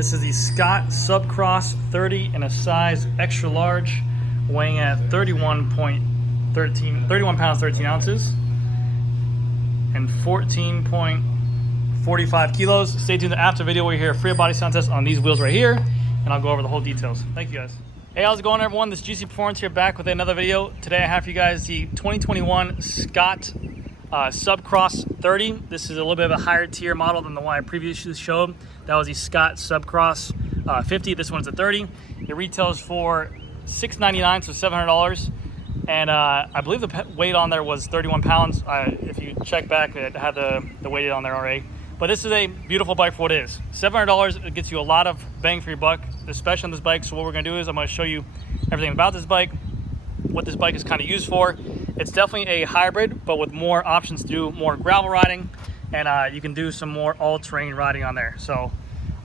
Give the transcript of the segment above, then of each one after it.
This is the Scott Subcross 30 in a size extra large, weighing at 31 pounds 13 ounces and 14.45 kilos. Stay tuned after video where you hear a free body sound test on these wheels right here, and I'll go over the whole details. Thank you guys. Hey, how's it going everyone? This is GC Performance here, back with another video. Today I have for you guys the 2021 Scott Subcross 30. This is a little bit of a higher tier model than the one I previously showed. That was the Scott Subcross 50. This one's a 30. It retails for $699, so $700. And I believe the weight on there was 31 pounds. If you check back, it had the weight on there already. But this is a beautiful bike for what it is. $700, it gets you a lot of bang for your buck, especially on this bike. So what we're gonna do is I'm gonna show you everything about this bike, what this bike is kind of used for. It's definitely a hybrid, but with more options to do more gravel riding, and you can do some more all-terrain riding on there. So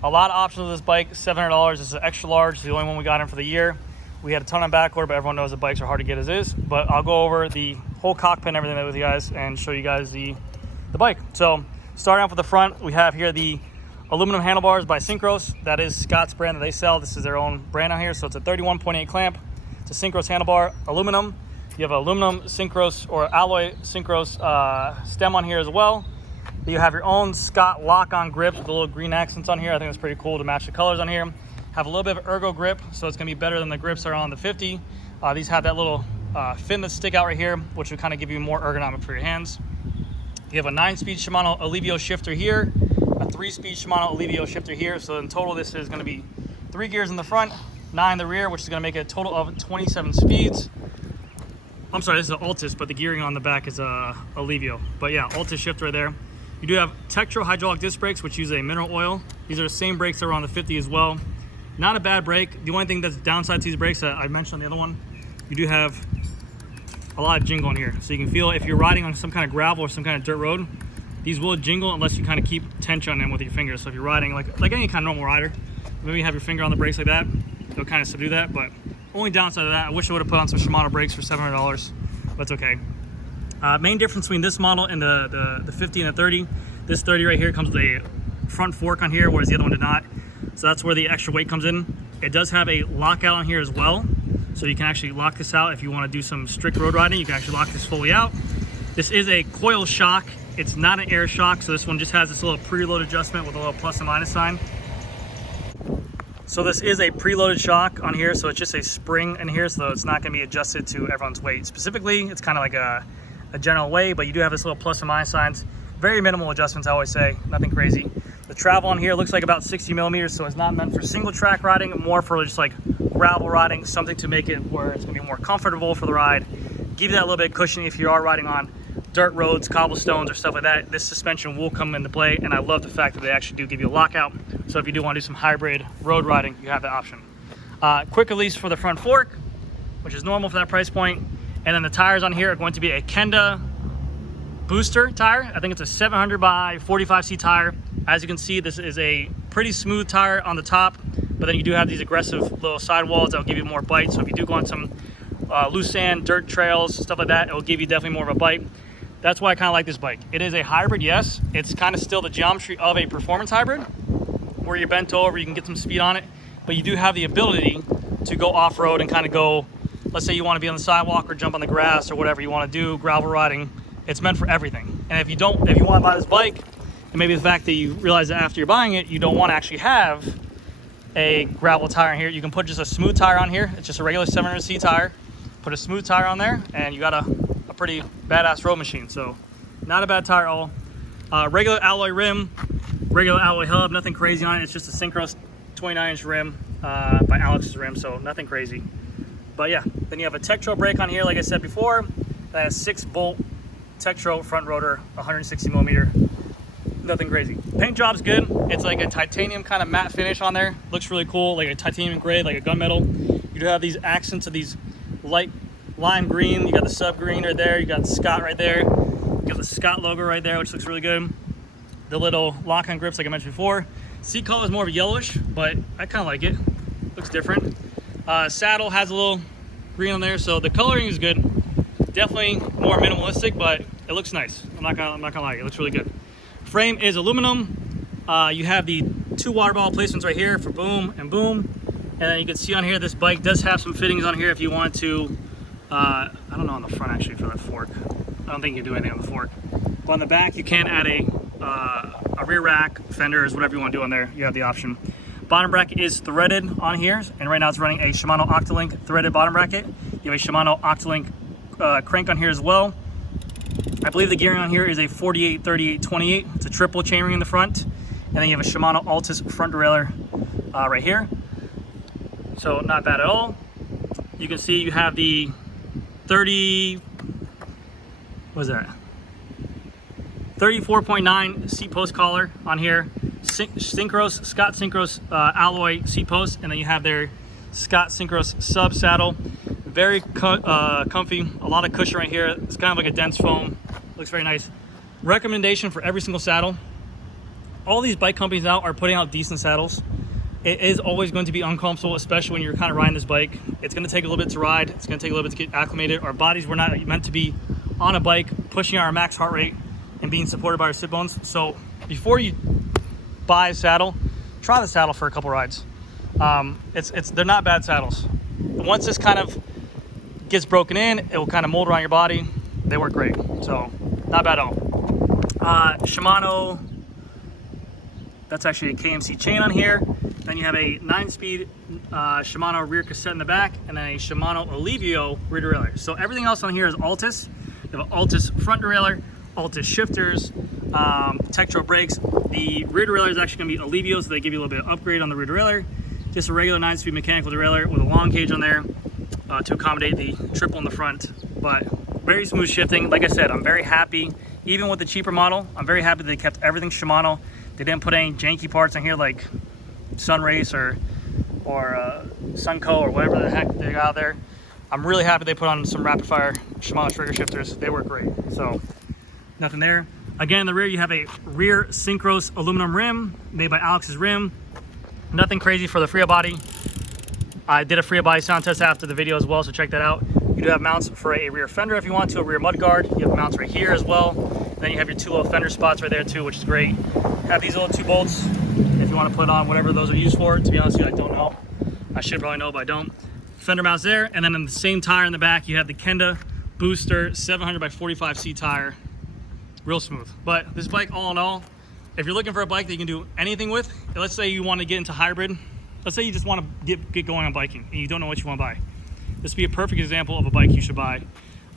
a lot of options with this bike. $700. This is an extra large, the only one we got in for the year. We had a ton on backorder, but everyone knows the bikes are hard to get as is. But I'll go over the whole cockpit and everything with you guys and show you guys the bike. So starting off with the front, we have here the aluminum handlebars by Subcross. That is Scott's brand that they sell. This is their own brand out here. So it's a 31.8 clamp. It's a Subcross handlebar, aluminum. You have aluminum Subcross or alloy Subcross stem on here as well. You have your own Scott lock-on grips with the little green accents on here. I think it's pretty cool to match the colors on here. Have a little bit of ergo grip, so it's gonna be better than the grips that are on the 50. These have that little fin that stick out right here, which will kind of give you more ergonomic for your hands. You have a 9-speed Shimano Alivio shifter here, a 3-speed Shimano Alivio shifter here. So in total, this is gonna be 3 gears in the front, 9 in the rear, which is gonna make it a total of 27 speeds. I'm sorry, this is an Altus, but the gearing on the back is a Alivio. But yeah, Altus shifter right there. You do have Tektro hydraulic disc brakes, which use a mineral oil. These are the same brakes that were on the 50 as well. Not a bad brake. The only thing that's downside to these brakes that I mentioned on the other one, you do have a lot of jingle in here. So you can feel if you're riding on some kind of gravel or some kind of dirt road, these will jingle unless you kind of keep tension on them with your fingers. So if you're riding like any kind of normal rider, maybe you have your finger on the brakes like that, it'll kind of subdue that. But only downside of that, I wish I would have put on some Shimano brakes for $700, but it's okay. Main difference between this model and the 50 and the 30, this 30 right here comes with a front fork on here, whereas the other one did not. So that's where the extra weight comes in. It does have a lockout on here as well. So you can actually lock this out if you want to do some strict road riding. You can actually lock this fully out. This is a coil shock. It's not an air shock. So this one just has this little preload adjustment with a little plus and minus sign. So this is a preloaded shock on here. So it's just a spring in here. So it's not going to be adjusted to everyone's weight. Specifically, it's kind of like a general way, but you do have this little plus and minus signs. Very minimal adjustments, I always say. Nothing crazy. The travel on here looks like about 60 millimeters, so it's not meant for single track riding, more for just like gravel riding, something to make it where it's gonna be more comfortable for the ride. Give you that little bit of cushion if you are riding on dirt roads, cobblestones, or stuff like that. This suspension will come into play, and I love the fact that they actually do give you a lockout. So if you do want to do some hybrid road riding, you have that option. Quick release for the front fork, which is normal for that price point. And then the tires on here are going to be a Kenda booster tire. I think it's a 700 by 45C tire. As you can see, this is a pretty smooth tire on the top, but then you do have these aggressive little sidewalls that will give you more bite. So if you do go on some loose sand, dirt trails, stuff like that, it will give you definitely more of a bite. That's why I kind of like this bike. It is a hybrid, yes. It's kind of still the geometry of a performance hybrid, where you're bent over, you can get some speed on it, but you do have the ability to go off-road and kind of go, let's say you want to be on the sidewalk or jump on the grass or whatever you want to do, gravel riding. It's meant for everything. And if you want to buy this bike, and maybe the fact that you realize that after you're buying it, you don't want to actually have a gravel tire in here, you can put just a smooth tire on here. It's just a regular 700C tire. Put a smooth tire on there, and you got a pretty badass road machine. So not a bad tire at all. Regular alloy rim, regular alloy hub, nothing crazy on it. It's just a Subcross 29-inch rim by Alex's rim, so nothing crazy. But yeah, then you have a Tektro brake on here, like I said before. That has 6-bolt Tektro front rotor, 160 millimeter. Nothing crazy. Paint job's good. It's like a titanium kind of matte finish on there. Looks really cool, like a titanium gray, like a gunmetal. You do have these accents of these light lime green. You got the sub green right there. You got Scott right there. You got the Scott logo right there, which looks really good. The little lock-on grips, like I mentioned before. Seat color is more of a yellowish, but I kind of like it. Looks different. Saddle has a little green on there, so the coloring is good. Definitely more minimalistic, but it looks nice. I'm not gonna lie, it looks really good. Frame is aluminum. You have the 2 water bottle placements right here for boom and boom. And then you can see on here, this bike does have some fittings on here if you want to, I don't know on the front actually for that fork. I don't think you can do anything on the fork. But on the back, you can add a rear rack, fenders, whatever you want to do on there. You have the option. Bottom bracket is threaded on here, and right now it's running a Shimano Octolink threaded bottom bracket. You have a Shimano Octolink crank on here as well. I believe the gearing on here is a 48, 38, 28. It's a triple chainring in the front. And then you have a Shimano Altus front derailleur right here. So not bad at all. You can see you have the 30, what is that? 34.9 seat post collar on here. Synchros, Scott Synchros alloy seat post, and then you have their Scott Synchros sub saddle. Very comfy, a lot of cushion right here. It's kind of like a dense foam. Looks very nice. Recommendation for every single saddle. All these bike companies now are putting out decent saddles. It is always going to be uncomfortable, especially when you're kind of riding this bike. It's going to take a little bit to ride. It's going to take a little bit to get acclimated. Our bodies were not meant to be on a bike, pushing our max heart rate and being supported by our sit bones. So before you buy a saddle, try the saddle for a couple rides. They're not bad saddles. Once this kind of gets broken in, it will kind of mold around your body. They work great, so not bad at all. Shimano, that's actually a KMC chain on here. Then you have a 9-speed Shimano rear cassette in the back, and then a Shimano Alivio rear derailleur. So everything else on here is Altus. You have an Altus front derailleur, Altus shifters, Tektro brakes. The rear derailleur is actually going to be Alivio, so they give you a little bit of upgrade on the rear derailleur. Just a regular 9-speed mechanical derailleur with a long cage on there to accommodate the triple in the front. But very smooth shifting. Like I said, I'm very happy. Even with the cheaper model, I'm very happy they kept everything Shimano. They didn't put any janky parts in here like Sunrace or Sunco or whatever the heck they got out there. I'm really happy they put on some rapid fire Shimano trigger shifters. They work great. So nothing there. Again, in the rear you have a rear Synchros aluminum rim made by Alex's Rim. Nothing crazy for the Fria body. I did a Fria body sound test after the video as well, so check that out. You do have mounts for a rear fender if you want to, a rear mudguard. You have mounts right here as well. And then you have your 2 little fender spots right there too, which is great. Have these little 2 bolts if you want to put on whatever those are used for. To be honest with you, I don't know. I should probably know, but I don't. Fender mounts there, and then in the same tire in the back, you have the Kenda Booster 700 by 45C tire. Real smooth. But this bike, all in all, if you're looking for a bike that you can do anything with, let's say you want to get into hybrid, let's say you just want to get going on biking and you don't know what you want to buy. This would be a perfect example of a bike you should buy,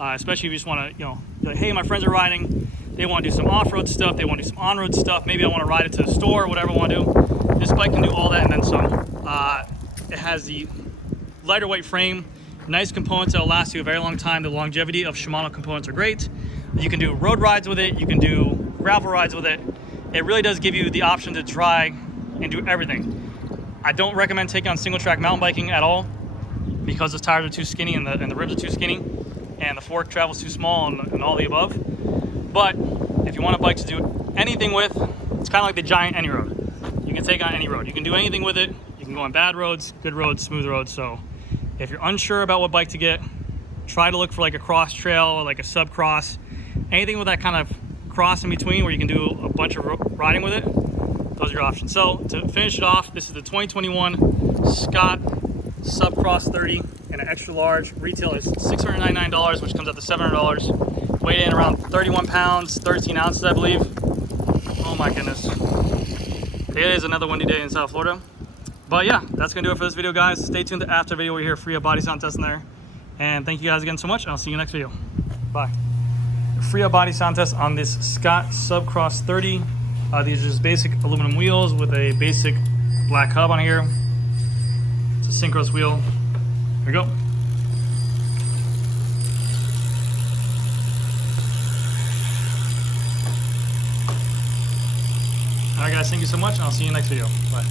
especially if you just want to, you're like, hey, my friends are riding, they want to do some off-road stuff, they want to do some on-road stuff, maybe I want to ride it to the store, whatever I want to do. This bike can do all that and then some. It has the lighter weight frame, nice components that will last you a very long time. The longevity of Shimano components are great. You can do road rides with it, you can do gravel rides with it. It really does give you the option to try and do everything. I don't recommend taking on single track mountain biking at all because the tires are too skinny and the ribs are too skinny and the fork travels too small and all the above. But if you want a bike to do anything with, it's kind of like the Giant any road. You can take on any road. You can do anything with it. You can go on bad roads, good roads, smooth roads. So if you're unsure about what bike to get, try to look for like a cross trail or like a Subcross, anything with that kind of cross in between where you can do a bunch of riding with it. Those are your options. So to finish it off, this is the 2021 Scott Subcross 30 in an extra large. Retail is $699, which comes out to $700. Weighed in around 31 pounds, 13 ounces, I believe. Oh my goodness. It is another windy day in South Florida. But yeah, that's gonna do it for this video, guys. Stay tuned to after video. We're here free of body sound testing there. And thank you guys again so much. I'll see you next video. Bye. Free of body sound test on this Scott Subcross 30. These are just basic aluminum wheels with a basic black hub on here. It's a Synchros wheel. Here we go. Alright guys, thank you so much. I'll see you next video. Bye.